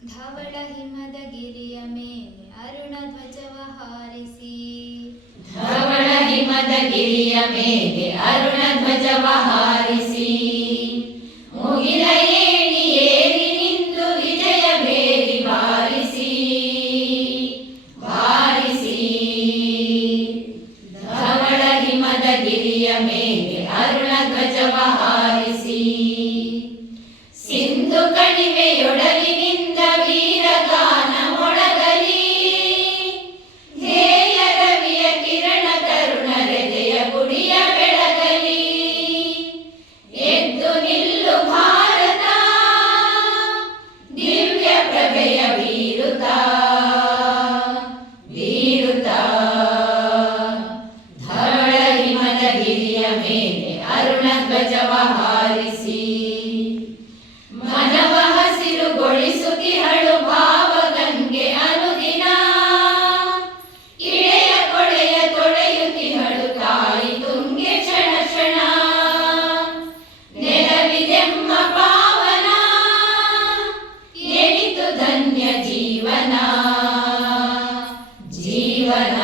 ಧವಳ ಹಿಮದ ಗಿರಿಯ ಮೇಲೆ ಅರುಣ ಧ್ವಜವ ಹಾರಿಸಿ, ಧವಳ ಹಿಮದ ಗಿರಿಯ ಮೇಲೆ ಅರುಣ ಧ್ವಜವ ಹಾರಿಸಿ, ಮುಗಿಲ ಏಣಿ ಏರಿ ನಿಂತು ವಿಜಯ ಬೇರಿ ಬಾರಿಸಿ ಬಾರಿಸಿ. ಧವಳ ಹಿಮದ ಗಿರಿಯ ಮೇಲೆ ಅರುಣ ಧ್ವಜವ ಹಾರಿಸಿ, ಸಿಂಧು ಕಣಿವೆಯೊಡಲಿನಿಂದ ವೀರಗಾನ ಮೊಳಗಲಿ, ಧ್ಯೇಯ ರವಿಯ ಕಿರಣ ತರುಣ ಹೃದಯ ಗುಡಿಯ ಬೆಳಗಲಿ. ಎದ್ದು ನಿಲ್ಲು ಭಾರತ ದಿವ್ಯ ಪ್ರಭೆಯ ಬೀರುತ್ತಾ ಬೀರುತ್ತಾ. ಧವಳ ಹಿಮದ ಗಿರಿಯ ಮೇಲೆ ಅರುಣ ಧ್ವಜವ ಹಾರಿಸಿ, ಮನವ ಹಸಿರುಗೊಳಿಸುತ್ತಿಹಳು ಭಾವಗಂಗೆ ಅನುದಿನ, ಇಳೆಯ ಕೊಳೆಯ ತೊಳೆಯುತ್ತಿಹಳು ತಾಯಿ ತುಂಗೆ ಕ್ಷಣ ಕ್ಷಣ. ನೆಲವಿದೆಮ್ಮ ಪಾವನ ಎನಿತು ಧನ್ಯ ಜೀವನ ಜೀವನ.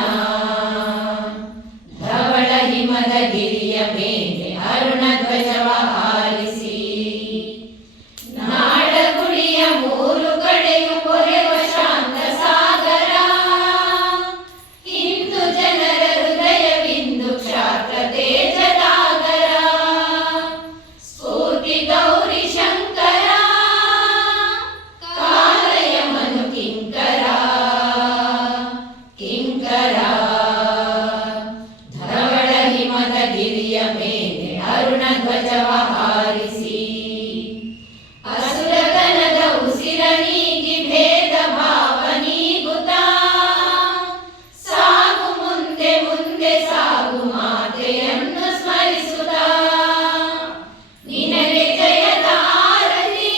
ಧವಳ ಹಿಮದ ಗಿರಿಯ ಮೇಲೆ ಅರುಣ ಧ್ವಜವ ಹಾರಿಸಿ, ನಾಡಗುಡಿಯ ಮೂರು ಕಡೆಯು ಕೊರೆವ ಶಾಂತ ಸಾಗರ, ಹಿಂದೂ ಜನರ ಹೃದಯವಿಂದು ಕ್ಷಾತ್ರ ತೇಜದಾಗರ. ಸ್ಫೂರ್ತಿ ಗೌರಿ ಶಂಕರ ಕಾಲಯ ಮನು ಕಿಂಕರ ಕಿಂಕರ. ಧವಳ ಹಿಮದ ಗಿರಿಯ ಮೇಲೆ ಅರುಣ ಧ್ವಜವ ಹಾರಿಸಿ, ಅಸುರತನದ ಉಸಿರ ನೀಗಿ ಭೇದ ಭಾವ ನೀಗುತ್ತಾ, ಸಾಗು ಮುಂದೆ ಮುಂದೆ ಸಾಗು ಮಾತೆಯನ್ನು ಸ್ಮರಿಸುತ್ತಾ. ನಿನಗೆ ಜಯದ ಆರತಿ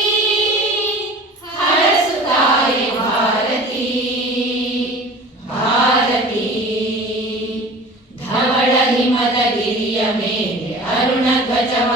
ಹರಸುತ್ತಾಯೆ ಭಾರತಿ ಭಾರತಿ. ಧವಳ ಹಿಮದ ಗಿರಿಯ ಮೇಲೆ ಅರುಣ ಧ್ವಜವ